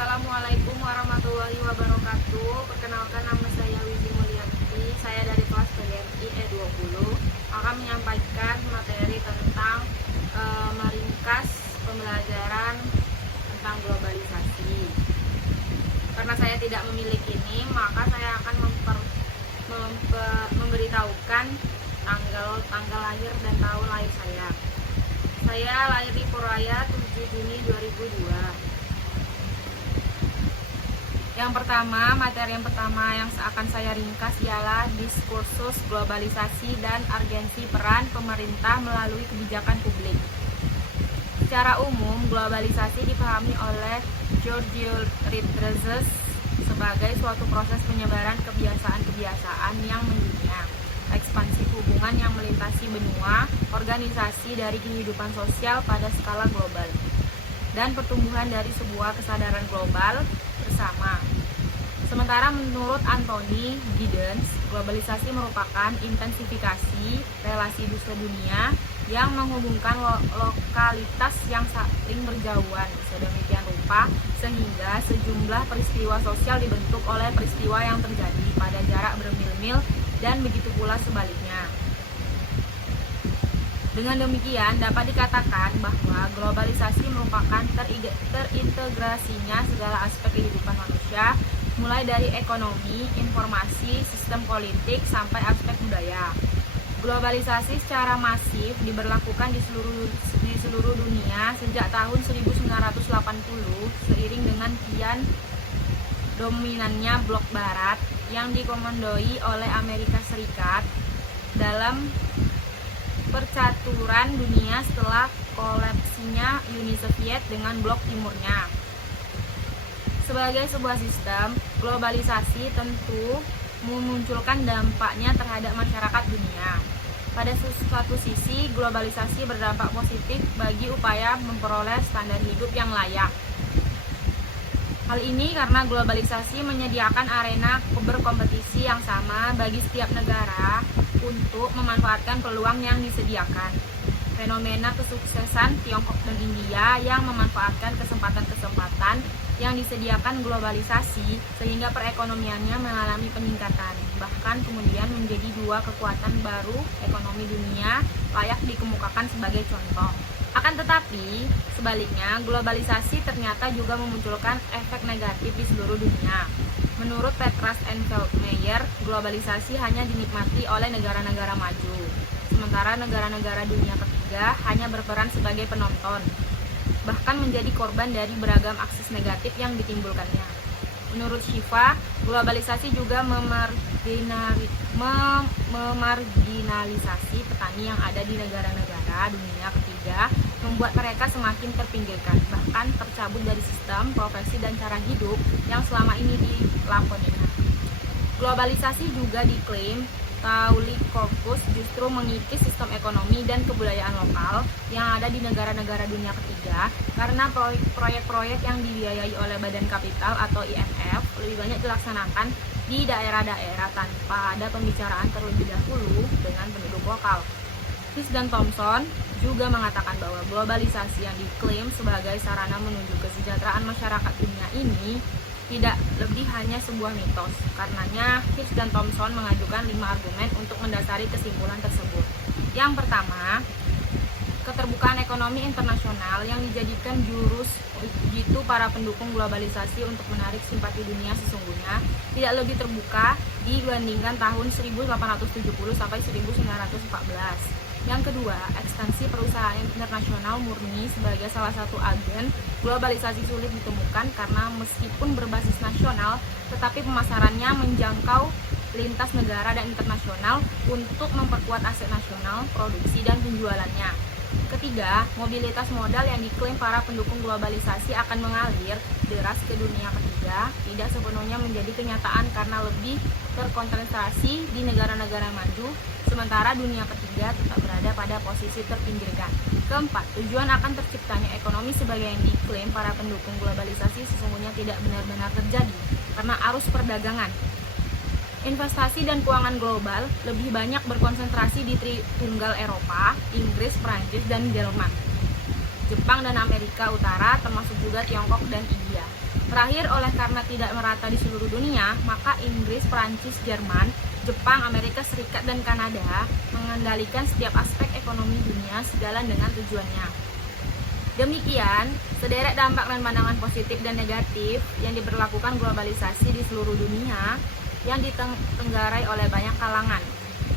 Assalamualaikum warahmatullahi wabarakatuh. Perkenalkan, nama saya Widi Mulyanti. Saya dari kelas PGRI E20 akan menyampaikan materi tentang meringkas pembelajaran tentang globalisasi. Karena saya tidak memiliki ini, maka saya akan memberitahukan tanggal lahir dan tahun lahir saya. Saya lahir di Purwaya 7 Juni 2002. Materi yang pertama yang akan saya ringkas ialah diskursus globalisasi dan urgensi peran pemerintah melalui kebijakan publik. Secara umum, globalisasi dipahami oleh Giorgio Ridrezes sebagai suatu proses penyebaran kebiasaan-kebiasaan yang mendunia, ekspansi hubungan yang melintasi benua, organisasi dari kehidupan sosial pada skala global, dan pertumbuhan dari sebuah kesadaran global bersama. Sementara menurut Anthony Giddens, globalisasi merupakan intensifikasi relasi dunia yang menghubungkan lokalitas yang saling berjauhan sedemikian rupa sehingga sejumlah peristiwa sosial dibentuk oleh peristiwa yang terjadi pada jarak bermil-mil dan begitu pula sebaliknya. Dengan demikian, dapat dikatakan bahwa globalisasi merupakan terintegrasinya segala aspek kehidupan manusia, mulai dari ekonomi, informasi, sistem politik, sampai aspek budaya. Globalisasi secara masif diberlakukan di seluruh dunia sejak tahun 1980 seiring dengan kian dominannya blok barat yang dikomandoi oleh Amerika Serikat dalam percaturan dunia setelah kolapsinya Uni Soviet dengan blok timurnya. Sebagai sebuah sistem, globalisasi tentu memunculkan dampaknya terhadap masyarakat dunia. Pada suatu sisi, globalisasi berdampak positif bagi upaya memperoleh standar hidup yang layak. Hal ini karena globalisasi menyediakan arena berkompetisi yang sama bagi setiap negara untuk memanfaatkan peluang yang disediakan. Fenomena kesuksesan Tiongkok dan India yang memanfaatkan kesempatan-kesempatan yang disediakan globalisasi sehingga perekonomiannya mengalami peningkatan, bahkan kemudian menjadi dua kekuatan baru ekonomi dunia layak dikemukakan sebagai contoh. Akan tetapi, sebaliknya, globalisasi ternyata juga memunculkan efek negatif di seluruh dunia. Menurut Petras and Feldmayer, globalisasi hanya dinikmati oleh negara-negara maju, sementara negara-negara dunia ketiga hanya berperan sebagai penonton, bahkan menjadi korban dari beragam akses negatif yang ditimbulkannya. Menurut Shiva, globalisasi juga memarginalisasi petani yang ada di negara-negara dunia ketiga, membuat mereka semakin terpinggirkan, bahkan tercabut dari sistem, profesi, dan cara hidup yang selama ini dilakoninya. Globalisasi juga diklaim Taulikovsky justru mengikis sistem ekonomi dan kebudayaan lokal yang ada di negara-negara dunia ketiga karena proyek-proyek yang dibiayai oleh Badan Kapital atau IMF lebih banyak dilaksanakan di daerah-daerah tanpa ada pembicaraan terlebih dahulu dengan penduduk lokal. Fish dan Thompson juga mengatakan bahwa globalisasi yang diklaim sebagai sarana menuju kesejahteraan masyarakat dunia ini tidak lebih hanya sebuah mitos. Karenanya, Fish dan Thompson mengajukan 5 argumen untuk mendasari kesimpulan tersebut. Yang pertama, keterbukaan ekonomi internasional yang dijadikan jurus jitu para pendukung globalisasi untuk menarik simpati dunia sesungguhnya tidak lebih terbuka dibandingkan tahun 1870 sampai 1914. Yang kedua, ekstensi perusahaan internasional murni sebagai salah satu agen globalisasi sulit ditemukan karena meskipun berbasis nasional, tetapi pemasarannya menjangkau lintas negara dan internasional untuk memperkuat aset nasional, produksi, dan penjualannya. Ketiga, mobilitas modal yang diklaim para pendukung globalisasi akan mengalir deras ke dunia ketiga tidak sepenuhnya menjadi kenyataan karena lebih terkonsentrasi di negara-negara maju, sementara dunia ketiga tetap berada pada posisi terpinggirkan. Keempat, tujuan akan terciptanya ekonomi sebagai yang diklaim para pendukung globalisasi sesungguhnya tidak benar-benar terjadi karena arus perdagangan, investasi dan keuangan global lebih banyak berkonsentrasi di Tritunggal Eropa, Inggris, Prancis, dan Jerman, Jepang dan Amerika Utara, termasuk juga Tiongkok dan India. Terakhir, oleh karena tidak merata di seluruh dunia, maka Inggris, Perancis, Jerman, Jepang, Amerika Serikat, dan Kanada mengendalikan setiap aspek ekonomi dunia sejalan dengan tujuannya. Demikian, sederet dampak dan pandangan positif dan negatif yang diberlakukan globalisasi di seluruh dunia yang ditenggarai oleh banyak kalangan.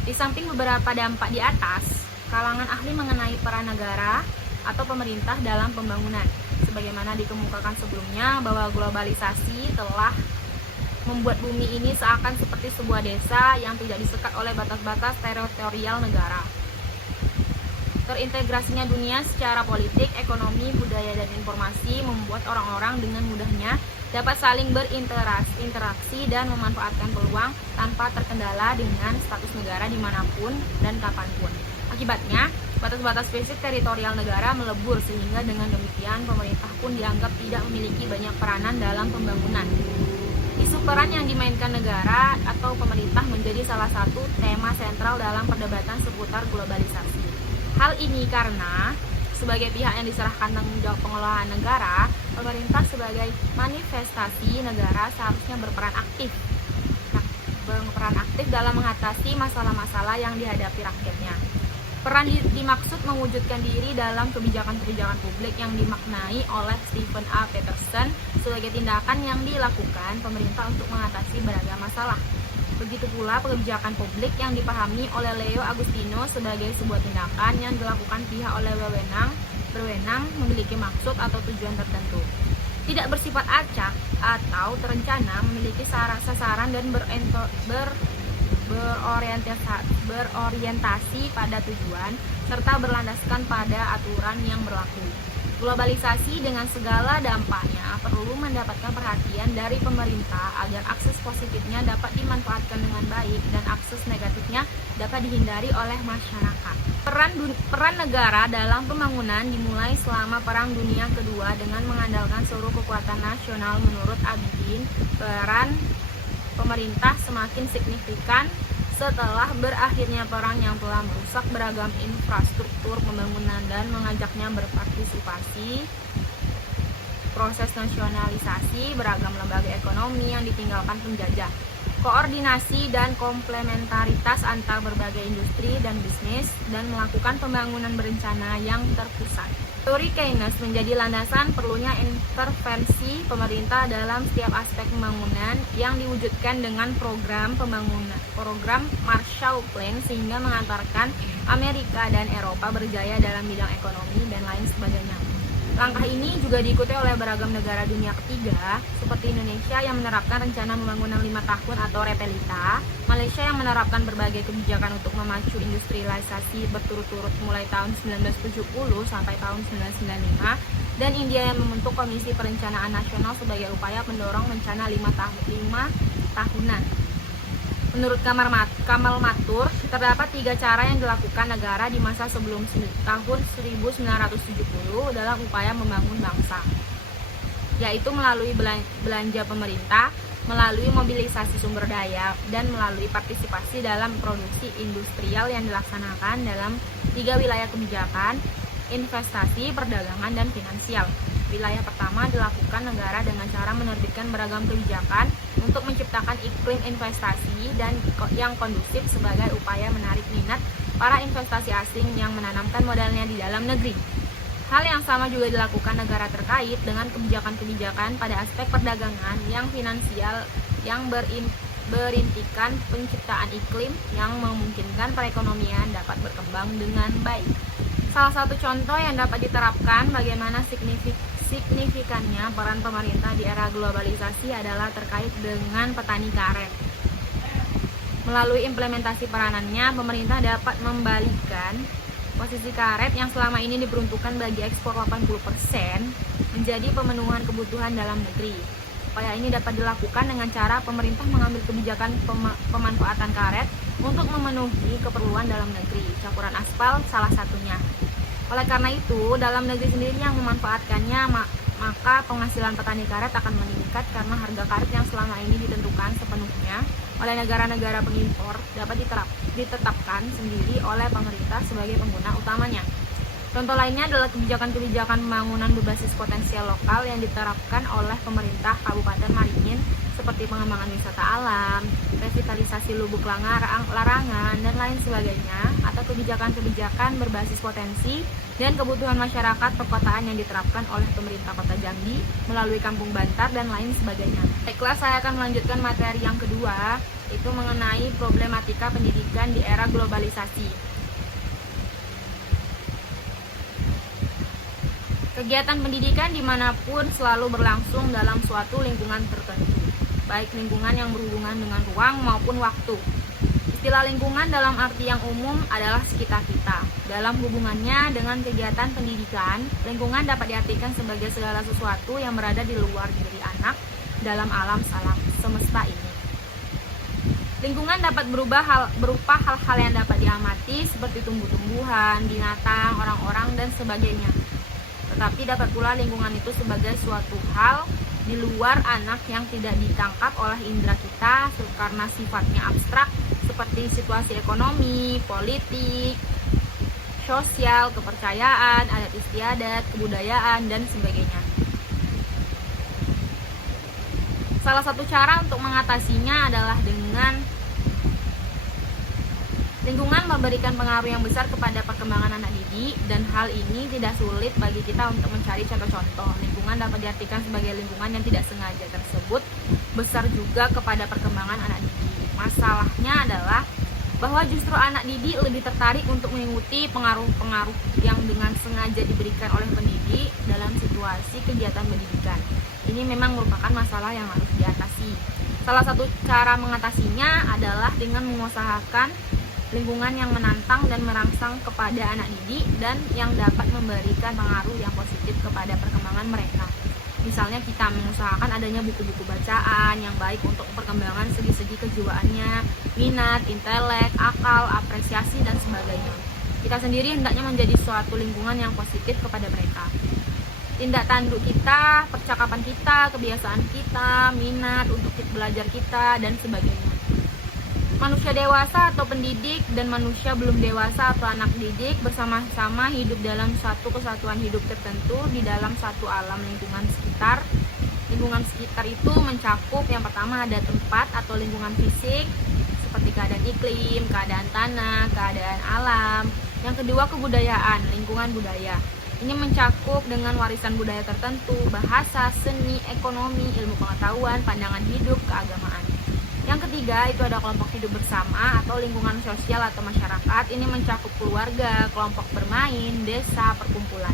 Di samping beberapa dampak di atas, kalangan ahli mengenai peran negara atau pemerintah dalam pembangunan. Sebagaimana dikemukakan sebelumnya bahwa globalisasi telah membuat bumi ini seakan seperti sebuah desa yang tidak disekat oleh batas-batas teritorial negara. Terintegrasinya dunia secara politik, ekonomi, budaya, dan informasi membuat orang-orang dengan mudahnya dapat saling berinteraksi dan memanfaatkan peluang tanpa terkendala dengan status negara dimanapun dan kapanpun. Akibatnya, batas-batas fisik teritorial negara melebur sehingga dengan demikian pemerintah pun dianggap tidak memiliki banyak peranan dalam pembangunan. Isu peran yang dimainkan negara atau pemerintah menjadi salah satu tema sentral dalam perdebatan seputar globalisasi. Hal ini karena sebagai pihak yang diserahkan tanggung jawab pengelolaan negara, pemerintah sebagai manifestasi negara seharusnya berperan aktif dalam mengatasi masalah-masalah yang dihadapi rakyatnya. Peran dimaksud mewujudkan diri dalam kebijakan-kebijakan publik yang dimaknai oleh Stephen A. Peterson sebagai tindakan yang dilakukan pemerintah untuk mengatasi beragam masalah. Begitu pula kebijakan publik yang dipahami oleh Leo Agustino sebagai sebuah tindakan yang dilakukan pihak oleh berwenang memiliki maksud atau tujuan tertentu. Tidak bersifat acak atau terencana, memiliki sasaran dan berorientasi pada tujuan serta berlandaskan pada aturan yang berlaku. Globalisasi dengan segala dampaknya perlu mendapatkan perhatian dari pemerintah agar akses positifnya dapat dimanfaatkan dengan baik dan akses negatifnya dapat dihindari oleh masyarakat. Peran negara dalam pembangunan dimulai selama Perang Dunia Kedua dengan mengandalkan seluruh kekuatan nasional. Menurut Abidin, peran pemerintah semakin signifikan setelah berakhirnya perang yang telah merusak beragam infrastruktur pembangunan dan mengajaknya berpartisipasi proses nasionalisasi beragam lembaga ekonomi yang ditinggalkan penjajah. Koordinasi dan komplementaritas antar berbagai industri dan bisnis, dan melakukan pembangunan berencana yang terpusat. Teori Keynes menjadi landasan perlunya intervensi pemerintah dalam setiap aspek pembangunan yang diwujudkan dengan program Marshall Plan sehingga mengantarkan Amerika dan Eropa berjaya dalam bidang ekonomi dan lain sebagainya. Langkah ini juga diikuti oleh beragam negara dunia ketiga seperti Indonesia yang menerapkan rencana pembangunan 5 tahun atau Repelita, Malaysia yang menerapkan berbagai kebijakan untuk memacu industrialisasi berturut-turut mulai tahun 1970 sampai tahun 1995, dan India yang membentuk Komisi Perencanaan Nasional sebagai upaya mendorong rencana 5 tahunan. Menurut Kamal Mathur, terdapat 3 cara yang dilakukan negara di masa sebelum tahun 1970 dalam upaya membangun bangsa, yaitu melalui belanja pemerintah, melalui mobilisasi sumber daya, dan melalui partisipasi dalam produksi industrial yang dilaksanakan dalam 3 wilayah kebijakan: investasi, perdagangan, dan finansial. Wilayah pertama dilakukan negara dengan cara menerbitkan beragam kebijakan untuk menciptakan iklim investasi dan yang kondusif sebagai upaya menarik minat para investasi asing yang menanamkan modalnya di dalam negeri. Hal yang sama juga dilakukan negara terkait dengan kebijakan-kebijakan pada aspek perdagangan yang finansial yang berintikan penciptaan iklim yang memungkinkan perekonomian dapat berkembang dengan baik. Salah satu contoh yang dapat diterapkan bagaimana signifikannya peran pemerintah di era globalisasi adalah terkait dengan petani karet. Melalui implementasi peranannya, pemerintah dapat membalikan posisi karet yang selama ini diperuntukkan bagi ekspor 80% menjadi pemenuhan kebutuhan dalam negeri. Upaya ini dapat dilakukan dengan cara pemerintah mengambil kebijakan pemanfaatan karet untuk memenuhi keperluan dalam negeri. Campuran aspal salah satunya. Oleh karena itu, dalam negeri sendiri yang memanfaatkannya, maka penghasilan petani karet akan meningkat karena harga karet yang selama ini ditentukan sepenuhnya oleh negara-negara pengimpor dapat ditetapkan sendiri oleh pemerintah sebagai pengguna utamanya. Contoh lainnya adalah kebijakan-kebijakan pembangunan berbasis potensial lokal yang diterapkan oleh pemerintah Kabupaten Maringin seperti pengembangan wisata alam, revitalisasi lubuk larangan, dan lain sebagainya, atau kebijakan-kebijakan berbasis potensi dan kebutuhan masyarakat perkotaan yang diterapkan oleh pemerintah Kota Jambi melalui Kampung Bantar dan lain sebagainya. Baiklah, saya akan melanjutkan materi yang kedua, itu mengenai problematika pendidikan di era globalisasi. Kegiatan pendidikan dimanapun selalu berlangsung dalam suatu lingkungan tertentu, baik lingkungan yang berhubungan dengan ruang maupun waktu. Istilah lingkungan dalam arti yang umum adalah sekitar kita. Dalam hubungannya dengan kegiatan pendidikan, lingkungan dapat diartikan sebagai segala sesuatu yang berada di luar diri anak dalam alam semesta ini. Lingkungan dapat berupa hal-hal yang dapat diamati seperti tumbuh-tumbuhan, binatang, orang-orang, dan sebagainya. Tetapi dapat pula lingkungan itu sebagai suatu hal di luar anak yang tidak ditangkap oleh indera kita karena sifatnya abstrak seperti situasi ekonomi, politik, sosial, kepercayaan, adat istiadat, kebudayaan, dan sebagainya. Salah satu cara untuk mengatasinya adalah dengan lingkungan memberikan pengaruh yang besar kepada perkembangan anak didik, dan hal ini tidak sulit bagi kita untuk mencari contoh-contoh. Lingkungan dapat diartikan sebagai lingkungan yang tidak sengaja tersebut besar juga kepada perkembangan anak didik. Masalahnya adalah bahwa justru anak didik lebih tertarik untuk mengikuti pengaruh-pengaruh yang dengan sengaja diberikan oleh pendidik dalam situasi kegiatan pendidikan. Ini memang merupakan masalah yang harus diatasi. Salah satu cara mengatasinya adalah dengan mengusahakan lingkungan yang menantang dan merangsang kepada anak didik dan yang dapat memberikan pengaruh yang positif kepada perkembangan mereka. Misalnya kita mengusahakan adanya buku-buku bacaan yang baik untuk perkembangan segi-segi kejiwaannya, minat, intelek, akal, apresiasi, dan sebagainya. Kita sendiri hendaknya menjadi suatu lingkungan yang positif kepada mereka. Tindak tanduk kita, percakapan kita, kebiasaan kita, minat untuk belajar kita, dan sebagainya. Manusia dewasa atau pendidik dan manusia belum dewasa atau anak didik bersama-sama hidup dalam satu kesatuan hidup tertentu di dalam satu alam lingkungan sekitar. Lingkungan sekitar itu mencakup yang pertama ada tempat atau lingkungan fisik seperti keadaan iklim, keadaan tanah, keadaan alam. Yang kedua kebudayaan, lingkungan budaya. Ini mencakup dengan warisan budaya tertentu, bahasa, seni, ekonomi, ilmu pengetahuan, pandangan hidup, keagamaan. Yang ketiga itu ada kelompok hidup bersama atau lingkungan sosial atau masyarakat. Ini mencakup keluarga, kelompok bermain, desa, perkumpulan.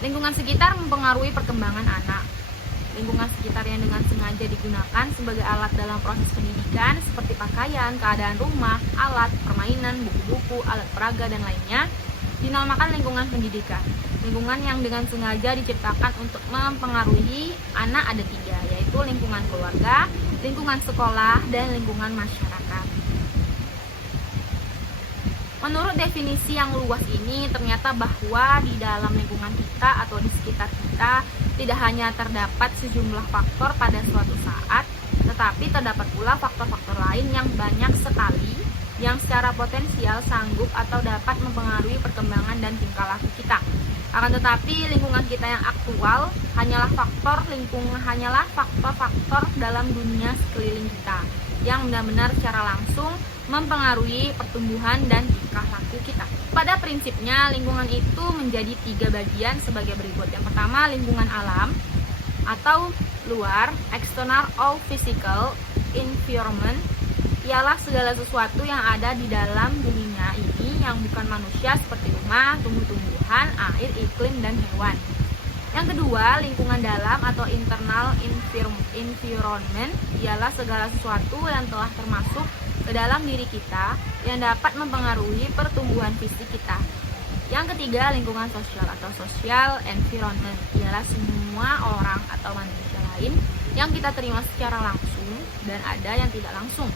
Lingkungan sekitar mempengaruhi perkembangan anak. Lingkungan sekitar yang dengan sengaja digunakan sebagai alat dalam proses pendidikan seperti pakaian, keadaan rumah, alat, permainan, buku-buku, alat peraga, dan lainnya dinamakan lingkungan pendidikan. Lingkungan yang dengan sengaja diciptakan untuk mempengaruhi anak ada tiga, yaitu lingkungan keluarga, lingkungan sekolah, dan lingkungan masyarakat. Menurut definisi yang luas ini, ternyata bahwa di dalam lingkungan kita atau di sekitar kita tidak hanya terdapat sejumlah faktor pada suatu saat, tetapi terdapat pula faktor-faktor lain yang banyak sekali yang secara potensial sanggup atau dapat mempengaruhi perkembangan dan tingkah laku kita. Akan tetapi lingkungan kita yang aktual hanyalah faktor-faktor dalam dunia sekeliling kita yang benar-benar secara langsung mempengaruhi pertumbuhan dan tingkah laku kita. Pada prinsipnya lingkungan itu menjadi tiga bagian sebagai berikut. Yang pertama lingkungan alam atau luar, external or physical environment, ialah segala sesuatu yang ada di dalam dunia ini yang bukan manusia seperti rumah, tumbuh-tumbuhan, air, iklim, dan hewan. Yang kedua, lingkungan dalam atau internal environment ialah segala sesuatu yang telah termasuk ke dalam diri kita yang dapat mempengaruhi pertumbuhan fisik kita. Yang ketiga, lingkungan sosial atau social environment ialah semua orang atau manusia lain yang kita terima secara langsung dan ada yang tidak langsung.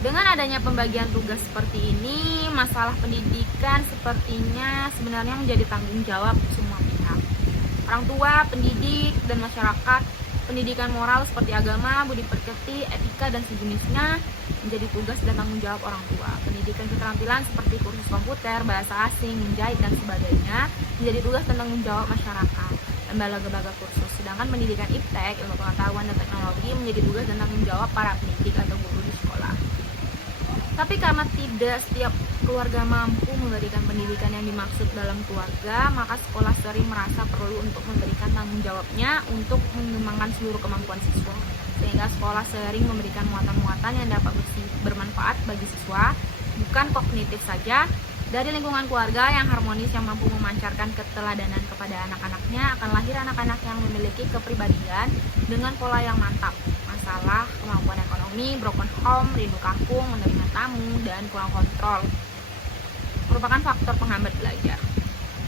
Dengan adanya pembagian tugas seperti ini, masalah pendidikan sepertinya sebenarnya menjadi tanggung jawab semua pihak. Orang tua, pendidik, dan masyarakat. Pendidikan moral seperti agama, budi pekerti, etika, dan sejenisnya menjadi tugas dan tanggung jawab orang tua. Pendidikan keterampilan seperti kursus komputer, bahasa asing, menjahit, dan sebagainya menjadi tugas dan tanggung jawab masyarakat dan lembaga kursus. Sedangkan pendidikan iptek, ilmu pengetahuan dan teknologi, menjadi tugas dan tanggung jawab para pendidik atau guru di sekolah. Tapi karena tidak setiap keluarga mampu memberikan pendidikan yang dimaksud dalam keluarga, maka sekolah sering merasa perlu untuk memberikan tanggung jawabnya untuk mengembangkan seluruh kemampuan siswa. Sehingga sekolah sering memberikan muatan-muatan yang dapat bermanfaat bagi siswa, bukan kognitif saja. Dari lingkungan keluarga yang harmonis yang mampu memancarkan keteladanan kepada anak-anaknya, akan lahir anak-anak yang memiliki kepribadian dengan pola yang mantap. Masalah, kemampuan ekonomi, broken home, rindu kampung, menerima tamu, dan kurang kontrol merupakan faktor penghambat belajar.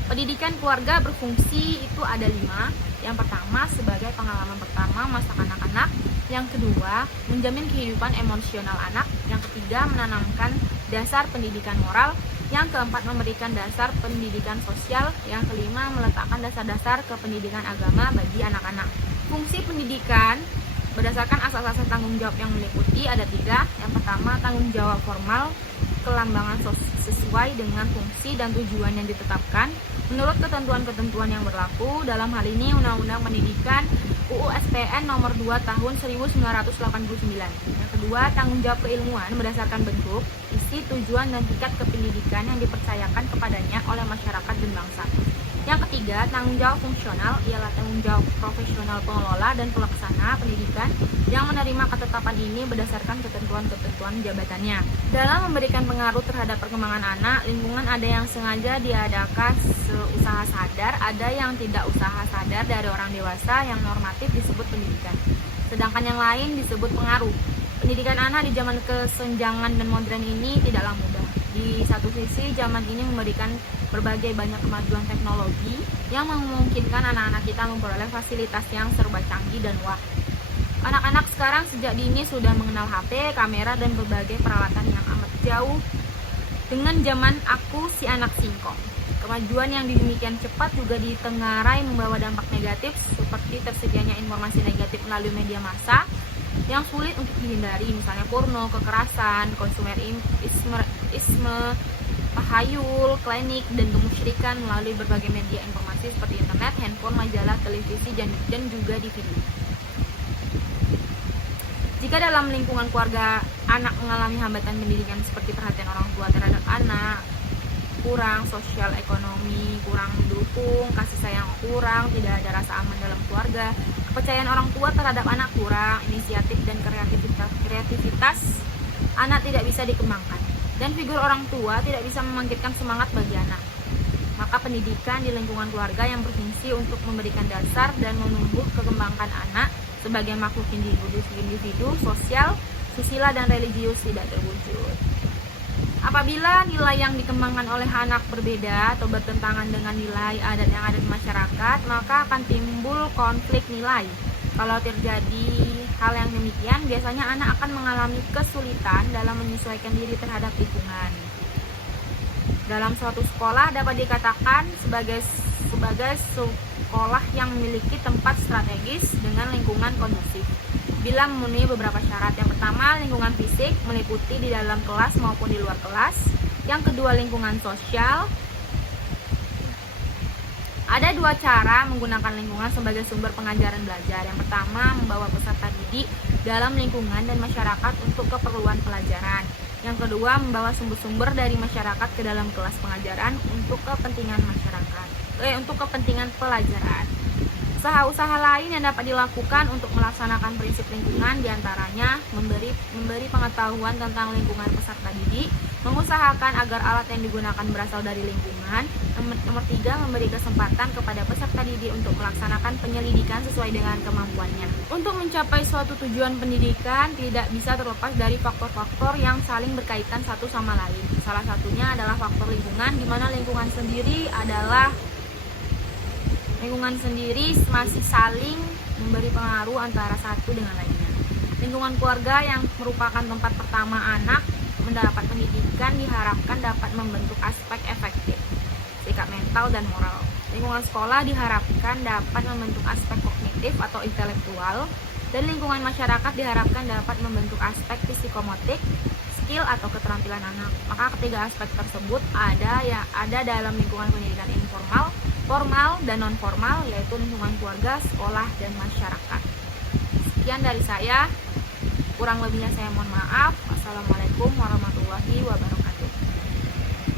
Pendidikan keluarga berfungsi itu ada 5. Yang pertama, sebagai pengalaman pertama masa kanak-kanak. Yang kedua, menjamin kehidupan emosional anak. Yang ketiga, menanamkan dasar pendidikan moral. Yang keempat, memberikan dasar pendidikan sosial. Yang kelima, meletakkan dasar-dasar kependidikan agama bagi anak-anak. Fungsi pendidikan berdasarkan asas-asas tanggung jawab yang meliputi ada 3. Yang pertama, tanggung jawab formal, kelambangan sesuai dengan fungsi dan tujuan yang ditetapkan menurut ketentuan-ketentuan yang berlaku. Dalam hal ini Undang-Undang Pendidikan UU SPN nomor 2 tahun 1989. Yang kedua, tanggung jawab keilmuan berdasarkan bentuk, isi, tujuan, dan tingkat kependidikan yang dipercayakan kepadanya oleh masyarakat dan bangsa. Yang ketiga, tanggung jawab fungsional ialah tanggung jawab profesional pengelola dan pelaksana pendidikan yang menerima ketetapan ini berdasarkan ketentuan-ketentuan jabatannya. Dalam memberikan pengaruh terhadap perkembangan anak, lingkungan ada yang sengaja diadakan seusaha sadar, ada yang tidak usaha sadar dari orang dewasa yang normatif disebut pendidikan. Sedangkan yang lain disebut pengaruh. Pendidikan anak di zaman kesenjangan dan modern ini tidaklah mudah. Di satu sisi, zaman ini memberikan berbagai banyak kemajuan teknologi yang memungkinkan anak-anak kita memperoleh fasilitas yang serba canggih dan wah. Anak-anak sekarang sejak dini sudah mengenal HP, kamera, dan berbagai peralatan yang amat jauh dengan zaman aku si anak singkong. Kemajuan yang demikian cepat juga ditengarai membawa dampak negatif seperti tersedianya informasi negatif melalui media massa yang sulit untuk dihindari, misalnya porno, kekerasan, konsumerisme, tahayul, klinik, dan kemusyrikan melalui berbagai media informasi seperti internet, handphone, majalah, televisi, dan juga DVD. Jika dalam lingkungan keluarga anak mengalami hambatan pendidikan seperti perhatian orang tua terhadap anak, kurang sosial ekonomi, kurang dukung, kasih sayang kurang, tidak ada rasa aman dalam keluarga, kepercayaan orang tua terhadap anak kurang, inisiatif dan kreativitas anak tidak bisa dikembangkan, dan figur orang tua tidak bisa membangkitkan semangat bagi anak. Maka pendidikan di lingkungan keluarga yang berfungsi untuk memberikan dasar dan menumbuh kekembangan anak sebagai makhluk individu sosial, susila, dan religius tidak terwujud. Apabila nilai yang dikembangkan oleh anak berbeda atau bertentangan dengan nilai adat yang ada di masyarakat, maka akan timbul konflik nilai. Kalau terjadi hal yang demikian, biasanya anak akan mengalami kesulitan dalam menyesuaikan diri terhadap lingkungan. Dalam suatu sekolah dapat dikatakan sebagai sekolah yang memiliki tempat strategis dengan lingkungan kondusif bila memenuhi beberapa syarat. Yang pertama, lingkungan fisik meliputi di dalam kelas maupun di luar kelas. Yang kedua, lingkungan sosial. Ada 2 cara menggunakan lingkungan sebagai sumber pengajaran belajar. Yang pertama, membawa peserta didik dalam lingkungan dan masyarakat untuk keperluan pelajaran. Yang kedua, membawa sumber-sumber dari masyarakat ke dalam kelas pengajaran untuk kepentingan untuk kepentingan pelajaran. Usaha-usaha lain yang dapat dilakukan untuk melaksanakan prinsip lingkungan diantaranya memberi pengetahuan tentang lingkungan peserta didik, mengusahakan agar alat yang digunakan berasal dari lingkungan. Nomor 3, memberi kesempatan kepada peserta didik untuk melaksanakan penyelidikan sesuai dengan kemampuannya. Untuk mencapai suatu tujuan pendidikan tidak bisa terlepas dari faktor-faktor yang saling berkaitan satu sama lain. Salah satunya adalah faktor lingkungan, di mana lingkungan sendiri masih saling memberi pengaruh antara satu dengan lainnya. Lingkungan keluarga yang merupakan tempat pertama anak mendapat pendidikan diharapkan dapat membentuk aspek efektif, sikap mental dan moral. Lingkungan sekolah diharapkan dapat membentuk aspek kognitif atau intelektual. Dan lingkungan masyarakat diharapkan dapat membentuk aspek psikomotik, skill atau keterampilan anak. Maka ketiga aspek tersebut ada dalam lingkungan pendidikan informal, formal, dan non formal, yaitu lingkungan keluarga, sekolah, dan masyarakat. Sekian dari saya, kurang lebihnya saya mohon maaf. Wassalamualaikum warahmatullahi wabarakatuh.